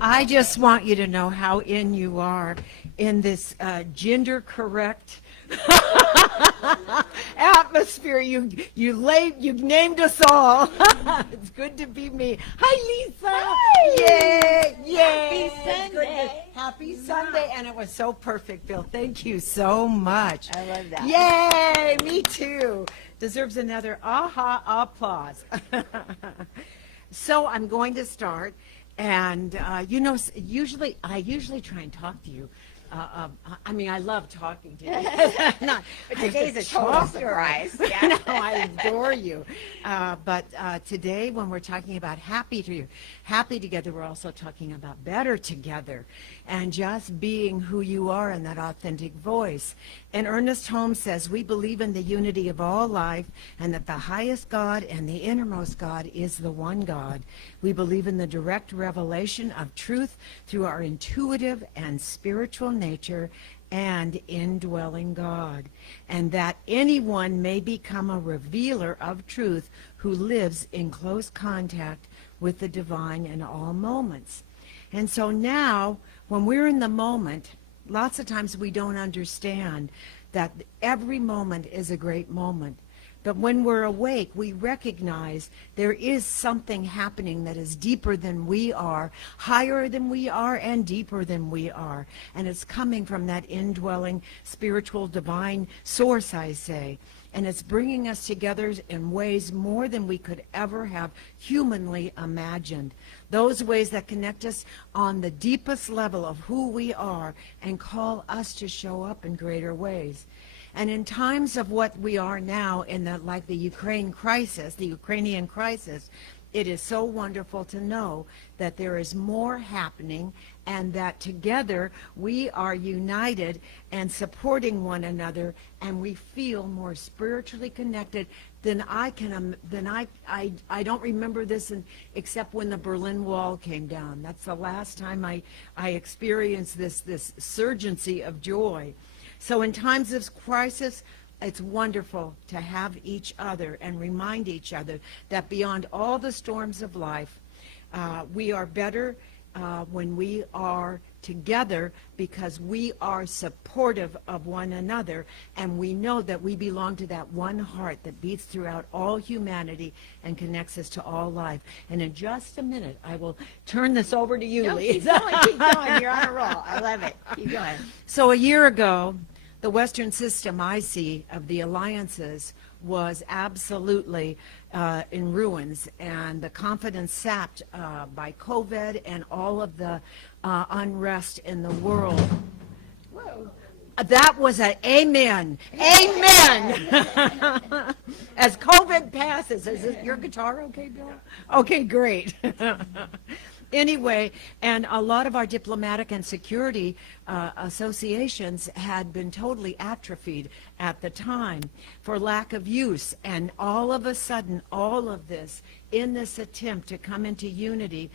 I just want you to know how in you are in this gender correct atmosphere. You've named us all. It's good to be me. Hi, Lisa. Hi. Yay! Yay! Happy Sunday. Happy Sunday, and it was so perfect, Bill. Thank you so much. I love that. Yay! Me too. Deserves another aha applause. So I'm going to start, and usually I try and talk to you. I mean, I love talking to you. But today's a total surprise. Yeah. No, I adore you. But today, when we're talking about happy together, we're also talking about better together, and just being who you are in that authentic voice. And Ernest Holmes says, we believe in the unity of all life, and that the highest God and the innermost God is the one God. We believe in the direct revelation of truth through our intuitive and spiritual nature and indwelling God, and that anyone may become a revealer of truth who lives in close contact with the divine in all moments. And so now, when we're in the moment, lots of times we don't understand that every moment is a great moment. But when we're awake, we recognize there is something happening that is deeper than we are, higher than we are, and deeper than we are. And it's coming from that indwelling spiritual divine source, I say. And it's bringing us together in ways more than we could ever have humanly imagined. Those ways that connect us on the deepest level of who we are and call us to show up in greater ways. And in times of what we are now in the Ukrainian crisis, it is so wonderful to know that there is more happening, and that together we are united and supporting one another, and we feel more spiritually connected than I don't remember this except when the Berlin Wall came down. That's the last time I experienced this surgency of joy. So in times of crisis, it's wonderful to have each other and remind each other that beyond all the storms of life, we are better when we are together, because we are supportive of one another, and we know that we belong to that one heart that beats throughout all humanity and connects us to all life. And in just a minute, I will turn this over to you, No, Lisa. keep going. You're on a roll. I love it. Keep going. So a year ago, the Western system I see of the alliances was absolutely in ruins, and the confidence sapped by COVID and all of the unrest in the world. Whoa. That was an amen. Amen. As COVID passes, is your guitar okay, Bill? Okay, great. Anyway, and a lot of our diplomatic and security associations had been totally atrophied at the time for lack of use. And all of a sudden, all of this, in this attempt to come into unity,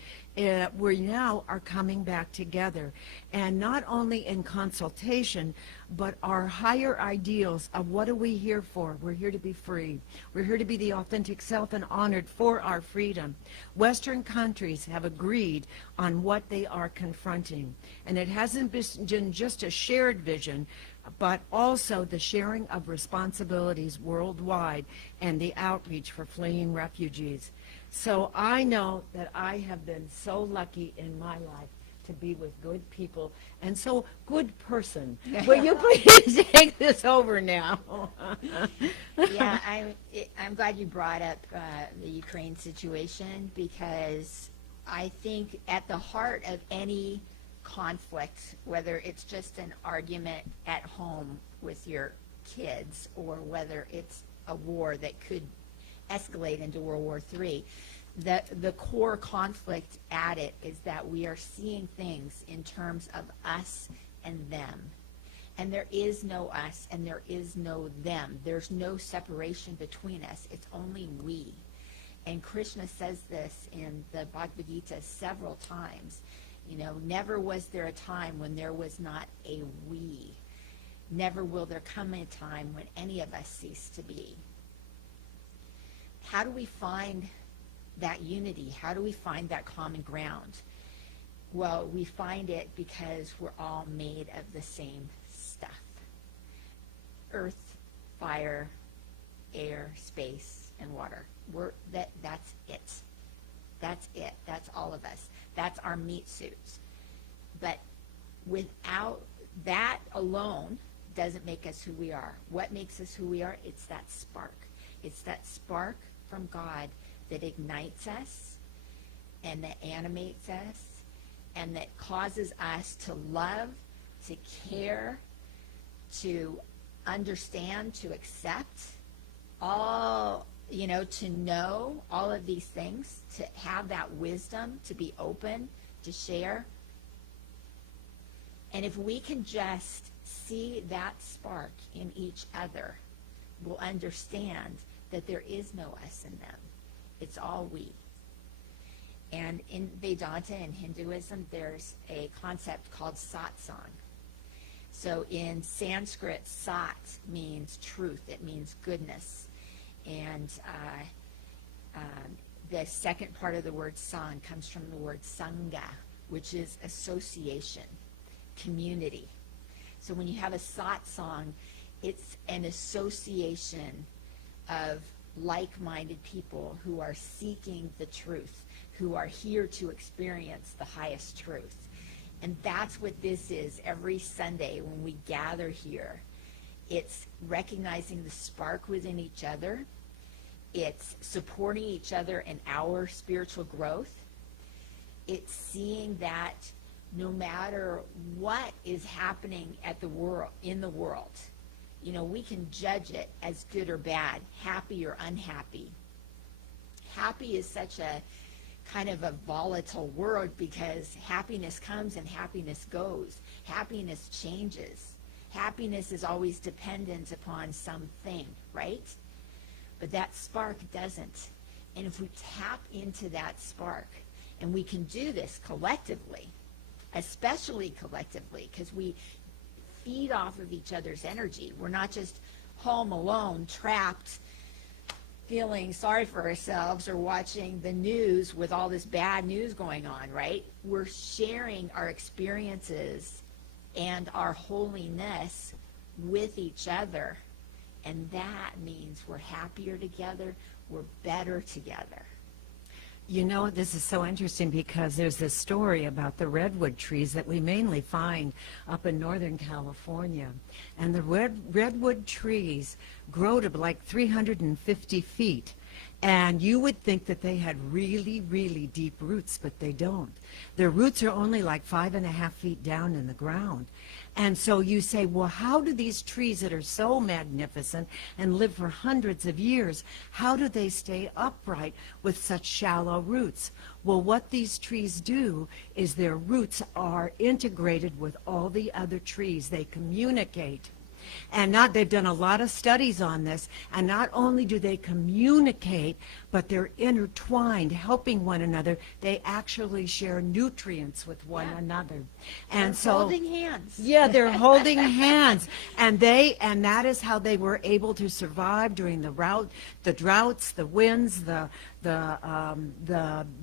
we now are coming back together. And not only in consultation, but our higher ideals of what are we here for? We're here to be free. We're here to be the authentic self and honored for our freedom. Western countries have agreed on what they are confronting. And it hasn't been just a shared vision, but also the sharing of responsibilities worldwide and the outreach for fleeing refugees. So I know that I have been so lucky in my life to be with good people. And so, good person, will you please take this over now? Yeah, I'm glad you brought up the Ukraine situation, because I think at the heart of any conflict, whether it's just an argument at home with your kids or whether it's a war that could escalate into World War III, the core conflict at it is that we are seeing things in terms of us and them. And there is no us and there is no them. There's no separation between us. It's only we. And Krishna says this in the Bhagavad Gita several times. You know, never was there a time when there was not a we. Never will there come a time when any of us cease to be. How do we find that unity? How do we find that common ground? Well, we find it because we're all made of the same stuff. Earth, fire, air, space, and water. That's it. That's it. That's all of us. That's our meat suits. But without that alone doesn't make us who we are. What makes us who we are? It's that spark. It's that spark from God that ignites us and that animates us and that causes us to love, to care, to understand, to accept, all, to know all of these things, to have that wisdom, to be open, to share. And if we can just see that spark in each other, we'll understand that there is no us in them. It's all we. And in Vedanta and Hinduism, there's a concept called satsang. So in Sanskrit, sat means truth. It means goodness. And the second part of the word sang comes from the word sangha, which is association, community. So when you have a satsang, it's an association of like-minded people who are seeking the truth, who are here to experience the highest truth. And that's what this is every Sunday when we gather here. It's recognizing the spark within each other. It's supporting each in our spiritual growth. It's seeing that no matter what is happening in the world, we can judge it as good or bad, happy or unhappy. Happy is such a kind of a volatile word because happiness comes and happiness goes. Happiness changes. Happiness is always dependent upon something, right? But that spark doesn't. And if we tap into that spark, and we can do this collectively, especially collectively, because we feed off of each other's energy. We're not just home alone, trapped, feeling sorry for ourselves or watching the news with all this bad news going on, right? We're sharing our experiences and our holiness with each other. And that means we're happier together, we're better together. This is so interesting because there's this story about the redwood trees that we mainly find up in Northern California. And the redwood trees grow to like 350 feet. And you would think that they had really, really deep roots, but they don't. Their roots are only like 5.5 feet down in the ground. And so you say, well, how do these trees that are so magnificent and live for hundreds of years, how do they stay upright with such shallow roots? Well, what these trees do is their roots are integrated with all the other trees. They communicate. And they've done a lot of studies on this, and not only do they communicate, but they're intertwined, helping one another. They actually share nutrients with one another. And they're holding hands. Yeah, they're holding hands. And that is how they were able to survive during the droughts, the winds, the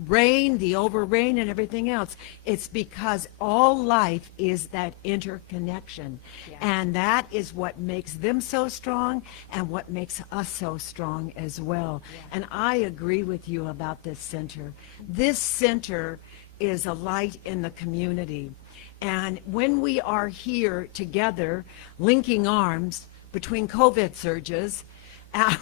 rain, the over rain, and everything else. It's because all life is that interconnection. Yeah. And that is what makes them so strong and what makes us so strong as well. Yeah. And I agree with you about this center. This center is a light in the community. And when we are here together, linking arms between COVID surges, I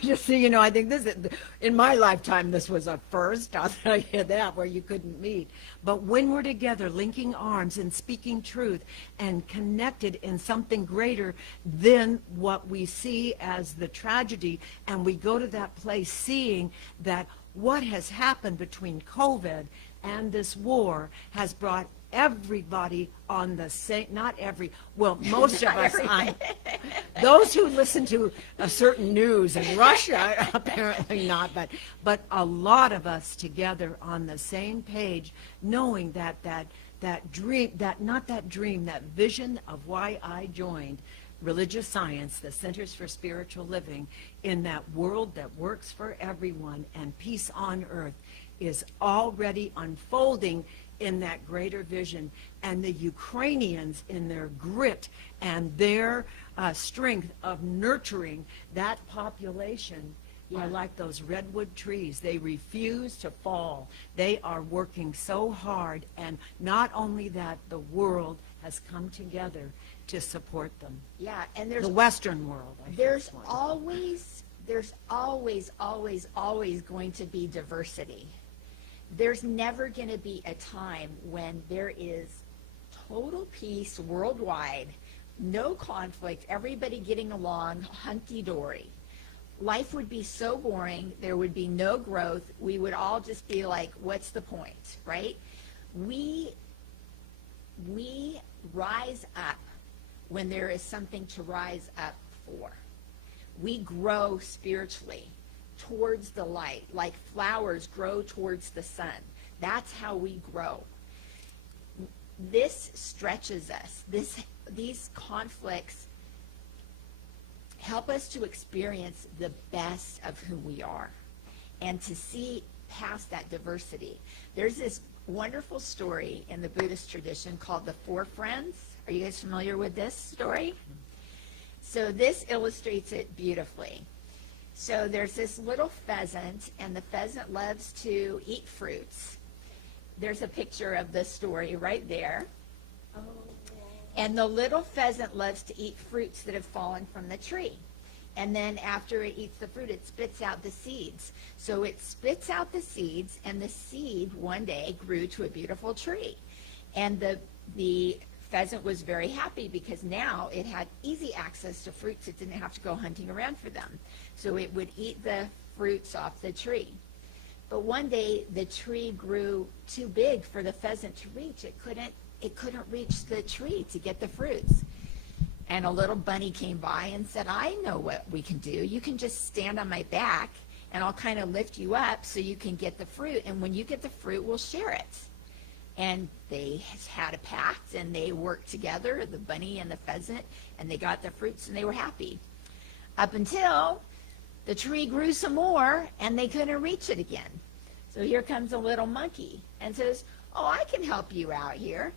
just see, I think this is, in my lifetime, this was a first, I'll tell you that, where you couldn't meet. But when we're together, linking arms and speaking truth and connected in something greater than what we see as the tragedy, and we go to that place seeing that what has happened between COVID and this war has brought everybody on the same, most of us, those who listen to a certain news in Russia, apparently not, but a lot of us together on the same page, knowing that dream, that vision of why I joined Religious Science, the Centers for Spiritual Living, in that world that works for everyone and peace on earth is already unfolding in that greater vision, and the Ukrainians in their grit and their strength of nurturing that population are like those redwood trees. They refuse to fall. They are working so hard, and not only that, the world has come together to support them. Yeah, and The Western world. there's always going to be diversity. There's never going to be a time when there is total peace worldwide, no conflict, everybody getting along hunky-dory. Life would be so boring, there would be no growth, we would all just be like, what's the point, right? We rise up when there is something to rise up for. We grow spiritually towards the light, like flowers grow towards the sun. That's how we grow. This stretches us. These conflicts help us to experience the best of who we are and to see past that diversity. There's this wonderful story in the Buddhist tradition called the Four Friends. Are you guys familiar with this story? So this illustrates it beautifully. So there's this little pheasant, and the pheasant loves to eat fruits. There's a picture of the story right there. Oh. And the little pheasant loves to eat fruits that have fallen from the tree. And then after it eats the fruit, it spits out the seeds. So it spits out the seeds, and the seed one day grew to a beautiful tree. And the pheasant was very happy because now it had easy access to fruits. It didn't have to go hunting around for them. So it would eat the fruits off the tree. But one day the tree grew too big for the pheasant to reach. It couldn't reach the tree to get the fruits. And a little bunny came by and said, I know what we can do. You can just stand on my back and I'll kind of lift you up so you can get the fruit. And when you get the fruit, we'll share it. And they had a pact and they worked together, the bunny and the pheasant, and they got the fruits and they were happy. Up until the tree grew some more and they couldn't reach it again. So here comes a little monkey and says, oh, I can help you out here.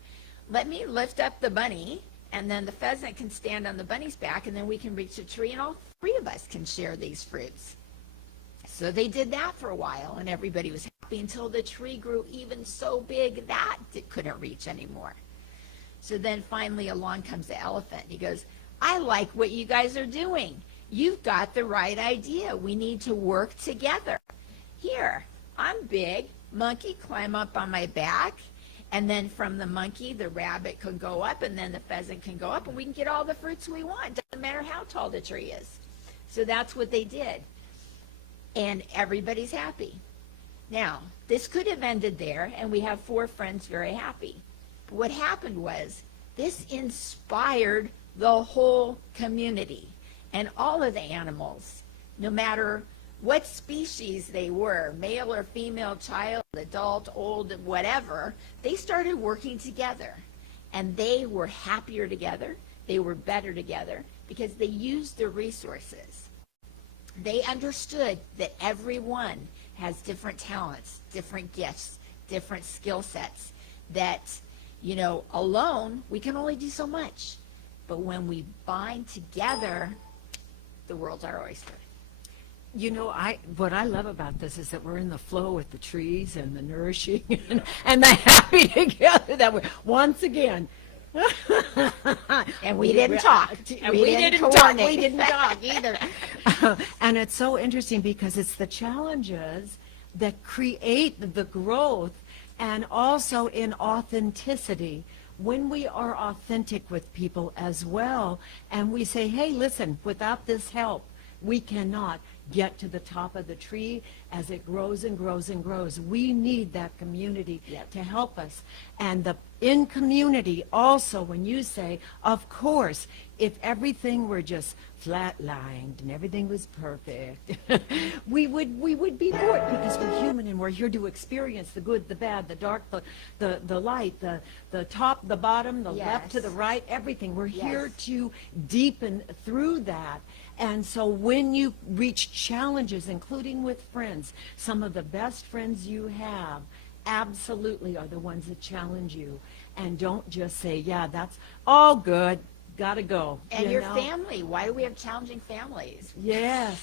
Let me lift up the bunny, and then the pheasant can stand on the bunny's back, and then we can reach the tree, and all three of us can share these fruits. So they did that for a while, and everybody was happy until the tree grew even so big that it couldn't reach anymore. So then finally along comes the elephant. He goes, I like what you guys are doing. You've got the right idea. We need to work together. Here, I'm big. Monkey, climb up on my back. And then from the monkey, the rabbit can go up, and then the pheasant can go up, and we can get all the fruits we want. Doesn't matter how tall the tree is. So that's what they did. And everybody's happy. Now, this could have ended there, and we have four friends very happy. But what happened was, this inspired the whole community. And all of the animals, no matter what species they were, male or female, child, adult, old, whatever, they started working together. And they were happier together. They were better together because they used their resources. They understood that everyone has different talents, different gifts, different skill sets, that, alone, we can only do so much. But when we bind together, the world's our oyster. What I love about this is that we're in the flow with the trees and the nourishing and the happy together that we're, once again. And we didn't talk. We didn't talk either. And it's so interesting because it's the challenges that create the growth, and also in authenticity. When we are authentic with people as well, and we say, hey, listen, without this help, we cannot get to the top of the tree as it grows and grows and grows. We need that community to help us. And in community also, when you say, of course, if everything were just flat-lined and everything was perfect, we would be bored, because we're human and we're here to experience the good, the bad, the dark, the light, the top, the bottom, the left to the right, everything. We're here to deepen through that. And so when you reach challenges, including with friends, some of the best friends you have, absolutely are the ones that challenge you. And don't just say, yeah, that's all good, gotta go. And you your know? family. Why do we have challenging families? Yes.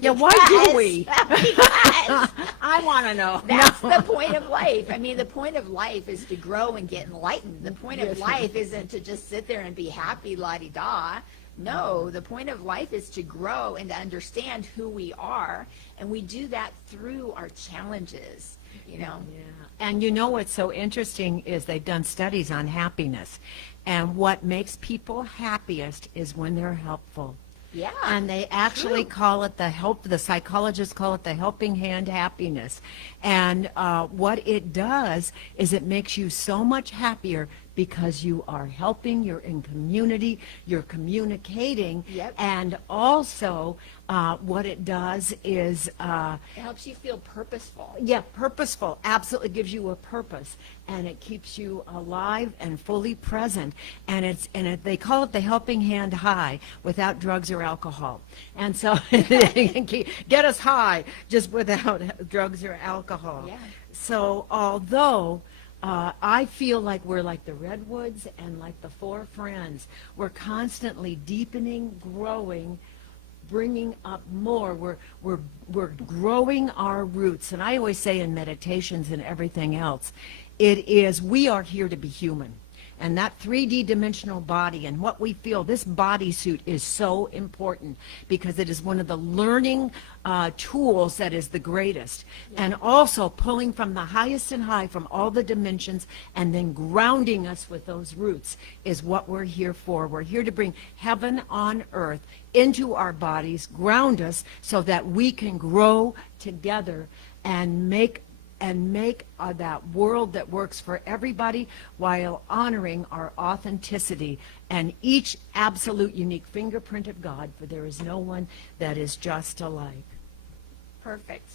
Yeah, why do we? Because I want to know. that's No. the point of life. I mean, the point of life is to grow and get enlightened. The point of Yes. life isn't to just sit there and be happy, la-di-da. No, the point of life is to grow and to understand who we are, and we do that through our challenges, you know. Yeah. And you know what's so interesting is they've done studies on happiness. And what makes people happiest is when they're helpful. Yeah. And they actually True. call it the psychologists call it the helping hand happiness. And what it does is it makes you so much happier because you are helping, you're in community, you're communicating. Yep. And also what it does is It helps you feel purposeful. yeah, purposeful. Absolutely gives you a purpose, and it keeps you alive and fully present. And they call it the helping hand high without drugs or alcohol. And so they can get us high just without drugs or alcohol. Yeah. So although I feel like we're like the redwoods and like the four friends, we're constantly deepening, growing, bringing up more. We're growing our roots. And I always say in meditations and everything else, we are here to be human. And that 3D dimensional body and what we feel, this bodysuit is so important because it is one of the learning tools that is the greatest. And also pulling from the highest and high from all the dimensions and then grounding us with those roots is what we're here for. We're here to bring heaven on earth into our bodies, ground us so that we can grow together and make that world that works for everybody while honoring our authenticity and each absolute unique fingerprint of God, for there is no one that is just alike. Perfect.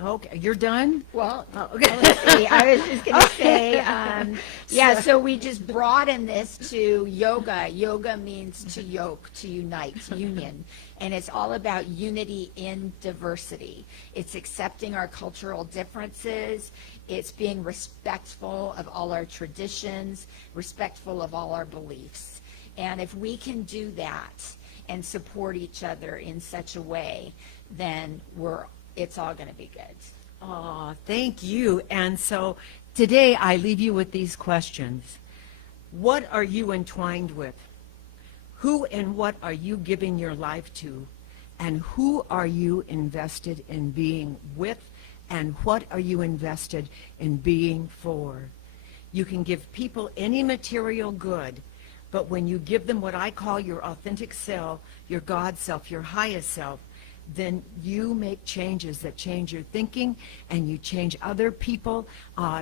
Okay, you're done? Well, Oh, okay. let's see. I was just going to say, so we just broaden this to yoga. Yoga means to yoke, to unite, union. And it's all about unity in diversity. It's accepting our cultural differences. It's being respectful of all our traditions, respectful of all our beliefs. And if we can do that and support each other in such a way, then it's all going to be good. Oh, thank you. And so today I leave you with these questions. What are you entwined with? Who and what are you giving your life to? And who are you invested in being with? And what are you invested in being for? You can give people any material good, but when you give them what I call your authentic self, your God self, your highest self, then you make changes that change your thinking, and you change other people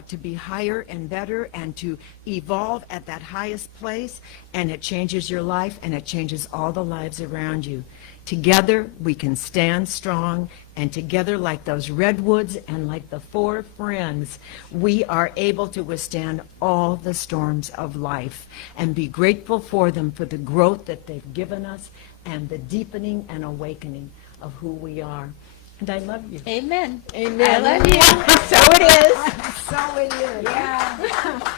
to be higher and better and to evolve at that highest place, and it changes your life and it changes all the lives around you. Together we can stand strong, and together, like those redwoods and like the four friends, we are able to withstand all the storms of life and be grateful for them, for the growth that they've given us and the deepening and awakening of who we are. And I love you. Amen. Amen. I love you. So it is. So it is. Yeah.